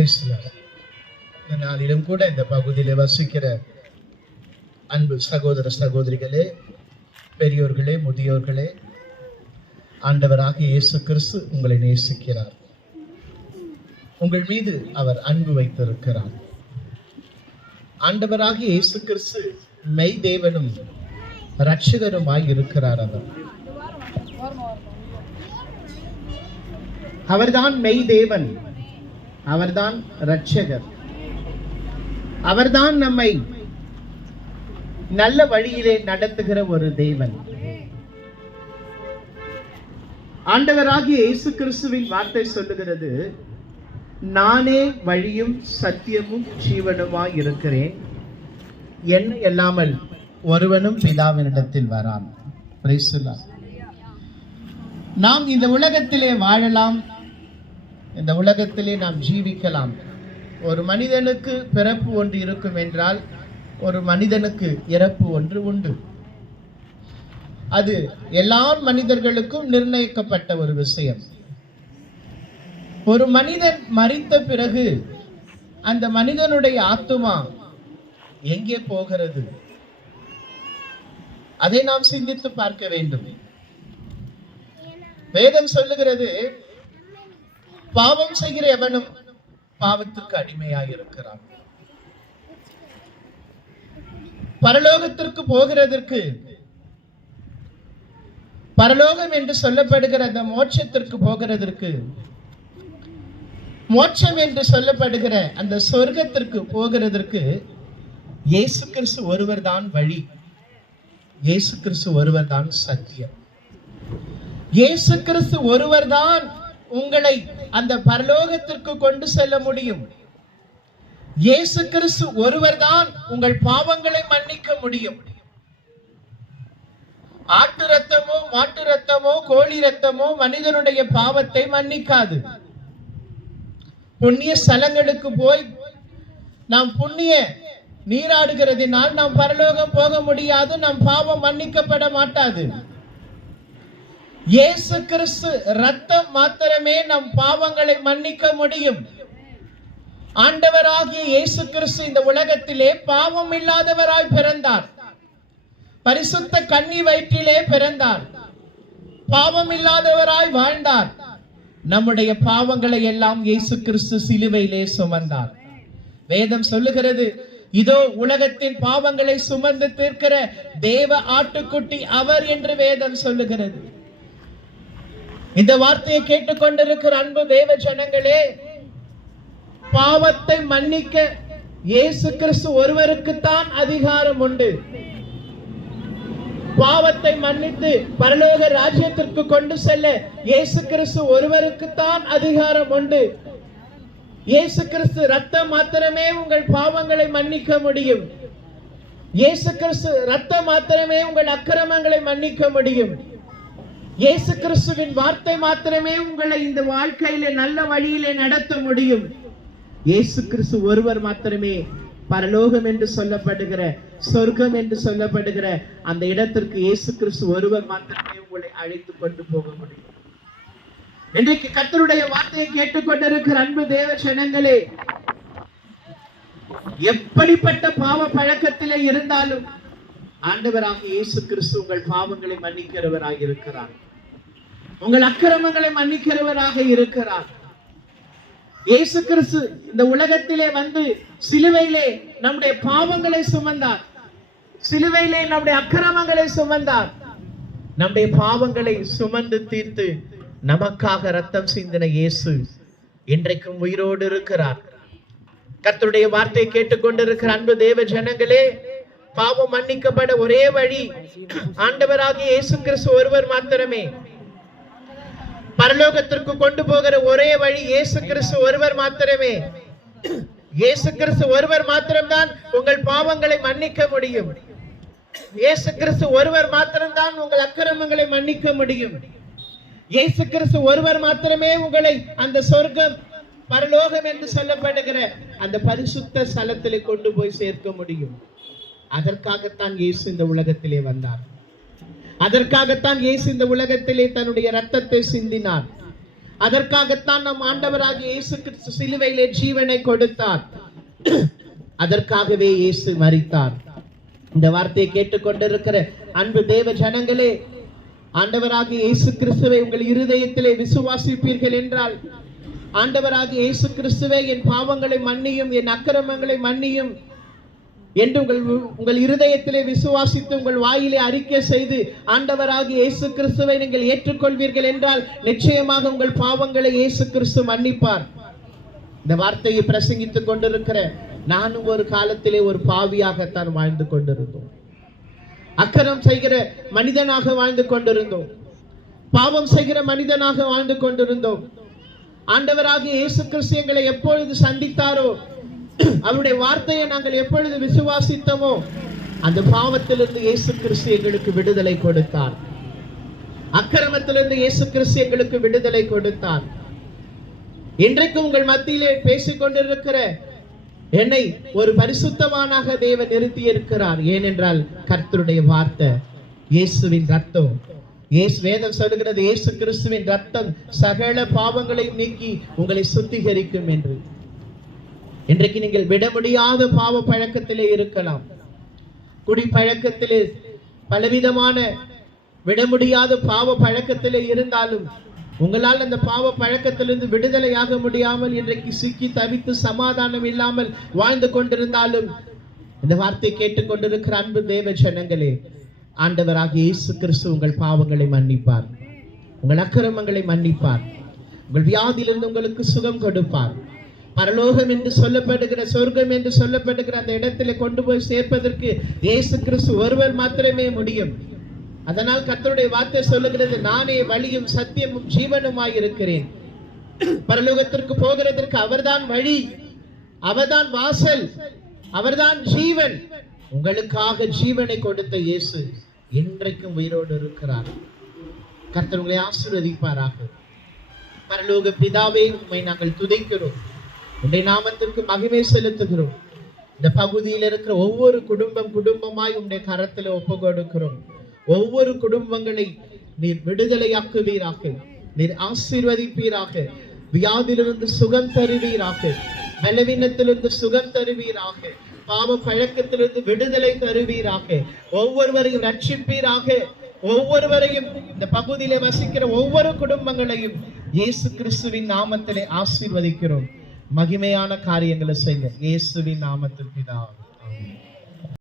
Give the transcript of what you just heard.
இந்த நாளிலும் கூட இந்த பகுதியில் வசிக்கிற அன்பு சகோதர சகோதரிகளே, பெரியோர்களே, முதியோர்களே, ஆண்டவராகிய இயேசு கிறிஸ்து உங்களை நேசிக்கிறார். உங்கள் மீது அவர் அன்பு வைத்திருக்கிறார். ஆண்டவராகிய இயேசு கிறிஸ்து மெய் தேவனும் இரட்சகருமாய் இருக்கிறார். அவர்தான் மெய் தேவன், அவர்தான் இரட்சகர், அவர்தான் நம்மை நல்ல வழியிலே நடத்துகிற ஒரு தேவன். ஆண்டவராகிய இயேசு கிறிஸ்துவின் வார்த்தை சொல்லுகிறது, நானே வழியும் சத்தியமும் ஜீவனுமாய் இருக்கிறேன், என்னை அல்லாமல் ஒருவனும் பிதாவினிடத்தில் வரான். நாம் இந்த உலகத்திலே வாழலாம், இந்த உலகத்திலே நாம் ஜீவிக்கலாம். ஒரு மனிதனுக்கு பிறப்பு ஒன்று இருக்கும் என்றால் ஒரு மனிதனுக்கு இறப்பு ஒன்று உண்டு. அது எல்லா மனிதர்களுக்கும் நிர்ணயிக்கப்பட்ட ஒரு விஷயம். ஒரு மனிதன் மரித்த பிறகு அந்த மனிதனுடைய ஆத்துமா எங்கே போகிறது? அதை நாம் சிந்தித்து பார்க்க வேண்டும். வேதம் சொல்லுகிறது, பாவம் செய்கிற எவனும் பாவத்திற்கு அடிமையாக இருக்கிறான். பரலோகத்திற்கு போகிறதற்கு, பரலோகம் என்று சொல்லப்படுகிற அந்த மோட்சத்திற்கு போகிறதற்கு, மோட்சம் என்று சொல்லப்படுகிற அந்த சொர்க்கத்திற்கு போகிறதற்கு இயேசு கிறிஸ்து ஒருவர் தான் வழி, இயேசு கிறிஸ்து ஒருவர் தான் சத்தியம், இயேசு கிறிஸ்து ஒருவர் தான் உங்களை அந்த பரலோகத்திற்கு கொண்டு செல்ல முடியும். இயேசு கிறிஸ்து ஒருவர் தான் உங்கள் பாவங்களை மன்னிக்க முடியும். ஆட்டு ரத்தமோ, மாட்டு ரத்தமோ, கோழி ரத்தமோ மனிதனுடைய பாவத்தை மன்னிக்காது. புண்ணிய ஸ்தலங்களுக்கு போய் நாம் புண்ணிய நீராடுகிறதினால் நாம் பரலோகம் போக முடியாது, நம் பாவம் மன்னிக்கப்பட மாட்டாது. இயேசு கிறிஸ்து ரத்தம் மாத்திரமே நம் பாவங்களை மன்னிக்க முடியும். ஆண்டவராகிய இயேசு கிறிஸ்து இந்த உலகத்திலே பாவம் இல்லாதவராய் பிறந்தார். பரிசுத்த கன்னி வயிற்றிலே பிறந்தார். பாவம் இல்லாதவராய் வாழ்ந்தார். நம்முடைய பாவங்களை எல்லாம் இயேசு கிறிஸ்து சிலுவையிலே சுமந்தார். வேதம் சொல்லுகிறது, இதோ உலகத்தின் பாவங்களை சுமந்து தீர்க்கிற தேவ ஆட்டுக்குட்டி அவர் என்று வேதம் சொல்லுகிறது. இந்த வார்த்தையை கேட்டுக்கொண்டிருக்கிற அன்பு தேவ ஜனங்களே, பாவத்தை மன்னிக்க இயேசு கிறிஸ்து ஒருவருக்குத்தான் அதிகாரம் உண்டு. பாவத்தை மன்னித்து பரலோக ராஜ்யத்திற்கு கொண்டு செல்ல இயேசு கிறிஸ்து ஒருவருக்குத்தான் அதிகாரம் உண்டு. இயேசு கிறிஸ்து ரத்தம் மாத்திரமே உங்கள் பாவங்களை மன்னிக்க முடியும். இயேசு கிறிஸ்து ரத்தம் மாத்திரமே உங்கள் அக்கிரமங்களை மன்னிக்க முடியும். இயேசு கிறிஸ்துவின் வார்த்தை மாத்திரமே உங்களை இந்த வாழ்க்கையிலே நல்ல வழியிலே நடத்த முடியும். இயேசு கிறிஸ்து ஒருவர் மாத்திரமே பரலோகம் என்று சொல்லப்படுகிற, சொர்க்கம் என்று சொல்லப்படுகிற அந்த இடத்திற்கு இயேசு கிறிஸ்து ஒருவர் மாத்திரமே உங்களை அழைத்து கொண்டு போக முடியும். இன்றைக்கு கர்த்தருடைய வார்த்தையை கேட்டுக்கொண்டிருக்கிற அன்பு தேவ ஜனங்களே, எப்படிப்பட்ட பாவ பழக்கத்திலே இருந்தாலும் ஆண்டவராக இயேசு கிறிஸ்து உங்கள் பாவங்களை மன்னிக்கிறவராக இருக்கிறார். உங்கள் அக்கிரமங்களை மன்னிக்கிறவராக இருக்கிறார். இயேசு கிறிஸ்து இந்த உலகத்திலே வந்து சிலுவையிலே நம்முடைய பாவங்களை சுமந்தார். சிலுவையிலே நம்முடைய அக்கிரமங்களை சுமந்தார். நம்முடைய பாவங்களை சுமந்து தீர்த்து நமக்காக ரத்தம் சிந்தின இயேசு இன்றைக்கும் உயிரோடு இருக்கிறார். கர்த்தருடைய வார்த்தையை கேட்டுக்கொண்டிருக்கிற அன்பு தேவ ஜனங்களே, பாவம் மன்னிக்கப்பட ஒரே வழி ஆண்டவராகிய இயேசு கிறிஸ்து ஒருவர் மாத்திரமே. பரலோகத்திற்கு கொண்டு போகிற ஒரே வழி இயேசு கிறிஸ்து ஒருவர் மாத்திரமே. இயேசு கிறிஸ்து ஒருவர் மாத்திரம்தான் உங்கள் பாவங்களை மன்னிக்க முடியும். இயேசு கிறிஸ்து ஒருவர் மாத்திரம்தான் உங்கள் அக்கிரமங்களை மன்னிக்க முடியும். இயேசு கிறிஸ்து ஒருவர் மாத்திரமே உங்களை அந்த சொர்க்கம், பரலோகம் என்று சொல்லப்படுகிற அந்த பரிசுத்த ஸ்தலத்திலே கொண்டு போய் சேர்க்க முடியும். அதற்காகத்தான் இயேசு இந்த உலகத்திலே வந்தார். அதற்காகத்தான் இயேசு இந்த உலகத்திலே தன்னுடைய ரத்தத்தை சிந்தினார். அதற்காகத்தான் நம் ஆண்டவராகிய இயேசு கிறிஸ்து சிலுவையிலே ஜீவனை கொடுத்தார். அதற்காகவே இயேசு மரித்தார். இந்த வார்த்தையை கேட்டுக்கொண்டிருக்கிற அன்பு தேவ ஜனங்களே, ஆண்டவராகிய இயேசு கிறிஸ்துவை உங்கள் இருதயத்திலே விசுவாசிப்பீர்கள் என்றால், ஆண்டவராகிய இயேசு கிறிஸ்துவே என் பாவங்களை மன்னியும், என் அக்கிரமங்களை மன்னியும் என்று உங்கள் இருதயத்திலே விசுவாசித்து உங்கள் வாயிலே அறிக்கை செய்து ஆண்டவராகிய இயேசு கிறிஸ்துவை நீங்கள் ஏற்றுக்கொள்வீர்கள் என்றால், நிச்சயமாக உங்கள் பாவங்களை இயேசு கிறிஸ்து மன்னிப்பார். இந்த வார்த்தையை பிரசங்கித்துக் கொண்டிருக்கிற நானும் ஒரு காலத்திலே ஒரு பாவியாகத்தான் வாழ்ந்து கொண்டிருந்தோம். அக்கிரமம் செய்கிற மனிதனாக வாழ்ந்து கொண்டிருந்தோம். பாவம் செய்கிற மனிதனாக வாழ்ந்து கொண்டிருந்தோம். ஆண்டவராகிய இயேசு கிறிஸ்து எங்களை எப்பொழுது சந்தித்தாரோ, அவருடைய வார்த்தையை நாங்கள் எப்பொழுது விசுவாசித்தோமோ, அந்த பாவத்திலிருந்து இயேசு கிறிஸ்து எங்களுக்கு விடுதலை கொடுத்தார். அக்கிரமத்திலிருந்து இயேசு கிறிஸ்து எங்களுக்கு விடுதலை கொடுத்தார். இன்றைக்கு உங்கள் மத்தியிலே பேசிக் கொண்டிருக்கிற என்னை ஒரு பரிசுத்தவானாக தேவன் நிறுத்தி இருக்கிறார். ஏனென்றால் கர்த்தருடைய வார்த்தை, இயேசுவின் ரத்தம். வேதம் சொல்லுகிறது, இயேசு கிறிஸ்துவின் ரத்தம் சகல பாவங்களையும் நீக்கி உங்களை சுத்திகரிக்கும் என்று. இன்றைக்கு நீங்கள் விட முடியாத பாவ பழக்கத்திலே இருக்கலாம். குடி பழக்கத்திலே, பலவிதமான விட முடியாத பாவ பழக்கத்திலே இருந்தாலும் உங்களால் அந்த பாவ பழக்கத்திலிருந்து விடுதலையாக முடியாமல் இன்றைக்கு சிக்கி தவித்து சமாதானம் இல்லாமல் வாழ்ந்து கொண்டிருந்தாலும், இந்த வார்த்தை கேட்டுக்கொண்டிருக்கிற அன்பு தேவ ஜனங்களே, ஆண்டவராகிய இயேசு கிறிஸ்து உங்கள் பாவங்களை மன்னிப்பார், உங்கள் அக்கிரமங்களை மன்னிப்பார், உங்கள் வியாதியிலிருந்து உங்களுக்கு சுகம் கொடுப்பார். பரலோகம் என்று சொல்லப்படுகிற, சொர்க்கம் என்று சொல்லப்படுகிற அந்த இடத்திலே கொண்டு போய் சேர்ப்பதற்கு இயேசு கிறிஸ்து ஒருவர் மாத்திரமே முடியும். அதனால் கர்த்தருடைய வார்த்தை சொல்லுகிறது, நானே வழியும் சத்தியமும் ஜீவனுமாய் இருக்கிறேன். பரலோகத்திற்கு போகிறதற்கு அவர்தான் வழி, அவர்தான் வாசல், அவர்தான் ஜீவன். உங்களுக்காக ஜீவனை கொடுத்த இயேசு இன்றைக்கும் உயிரோடு இருக்கிறார். கர்த்தர் உங்களை ஆசீர்வதிப்பாராக. பரலோக பிதாவே, உம்மை நாங்கள் துதிக்கிறோம், உம்முடைய நாமத்திற்கு மகிமை செலுத்துகிறோம். இந்த பகுதியில் இருக்கிற ஒவ்வொரு குடும்பமாய் உம்முடைய கரத்தில் ஒப்பு கொடுக்கிறோம். ஒவ்வொரு குடும்பங்களை நீர் விடுதலையாக்குவீராக, நீர் ஆசீர்வதிப்பீராக, வியாதியிலிருந்து சுகம் தருவீராக, பலவீனத்திலிருந்து சுகம் தருவீராக, பாவ பழக்கத்திலிருந்து விடுதலை தருவீராக, ஒவ்வொருவரையும் ரட்சிப்பீராக. ஒவ்வொருவரையும், இந்த பகுதியிலே வசிக்கிற ஒவ்வொரு குடும்பங்களையும் இயேசு கிறிஸ்துவின் நாமத்திலே ஆசீர்வதிக்கிறோம். மகிமையான காரியங்களை செய்ய இயேசுவின் நாமத்தில் பிதாவே.